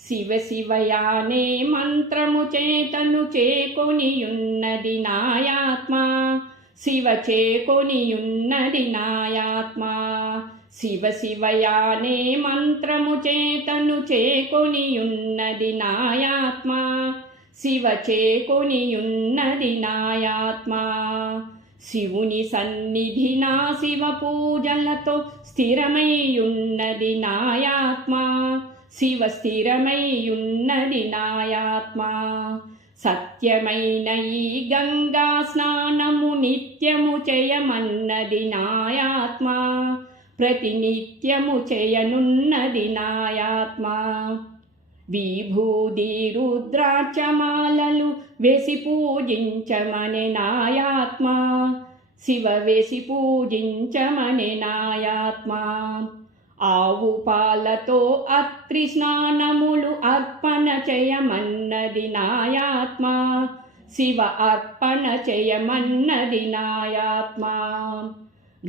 శివ శివయానే మంత్రము చేతను చేకొనియున్నది నాయాత్మ. శివ చేకొనియున్నది నాయాత్మ. శివ శివయానే మంత్రము చేతను చేకొనియున్నది నాయాత్మ. శివ చేకొనియున్నది నాయాత్మ. శివుని సన్నిధి నా శివ పూజలతో స్థిరమైయున్నది నాయాత్మా. శివ స్థిరమైయున్నది నాయాత్మ. సత్యమైన ఈ గంగా స్నానము నిత్యము చేయమన్నది నాయాత్మ. ప్రతినిత్యము చేయనున్నది నాయాత్మ. విభూది రుద్రాక్షమాలలు వేసి పూజించమని నాయాత్మ. శివ వేసి పూజించమని నాయాత్మ. ఆవు పాలతో అత్రి స్నానములు అర్పణ చేయమన్నది నాయాత్మ. శివ అర్పణ చేయమన్నది నాయాత్మ.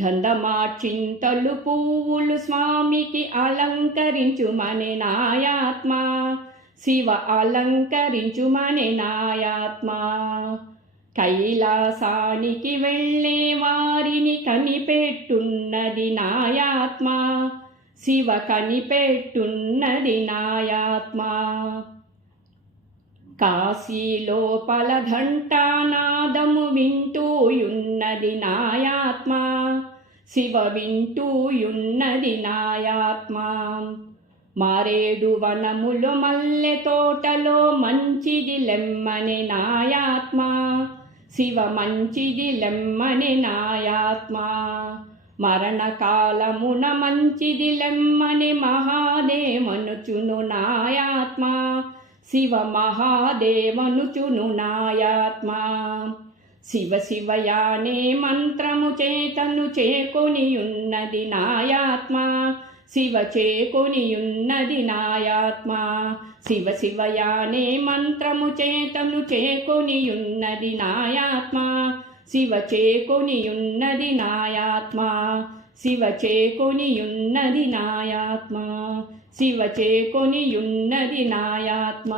గంధమార్చింతలు పువ్వులు స్వామికి అలంకరించుమని నాయాత్మ. శివ అలంకరించుమని నాయాత్మ. కైలాసానికి వెళ్ళే వారిని కనిపెట్టున్నది నాయాత్మ. శివ కనిపెట్టున్నది నాయాత్మ. కాశీలోపల ఘంటానాదము వింటూయున్నది నాయాత్మ. శివ వింటూయున్నది నాయాత్మ. మారేడు వనములు మల్లె తోటలో మంచిది లెమ్మని నాయాత్మ. శివ మంచిది లెమ్మని నాయాత్మ. మరణకాలమున మంచిది లెమ్మని మహాదేవనుచును నాయాత్మ. శివ మహాదేవనుచును నాయాత్మ. శివ శివయానే మంత్రము చేతను చేకొనియున్నది నాయాత్మ. శివ చేకొనియున్నది నాయాత్మ. శివ శివయానే మంత్రము చేతను చేకొనియున్నది నాయాత్మ. శివ చేకొనియున్నది నాయాత్మ శివ చేకొనియున్నది నాయాత్మ శివ చేకొనియున్నది నాయాత్మ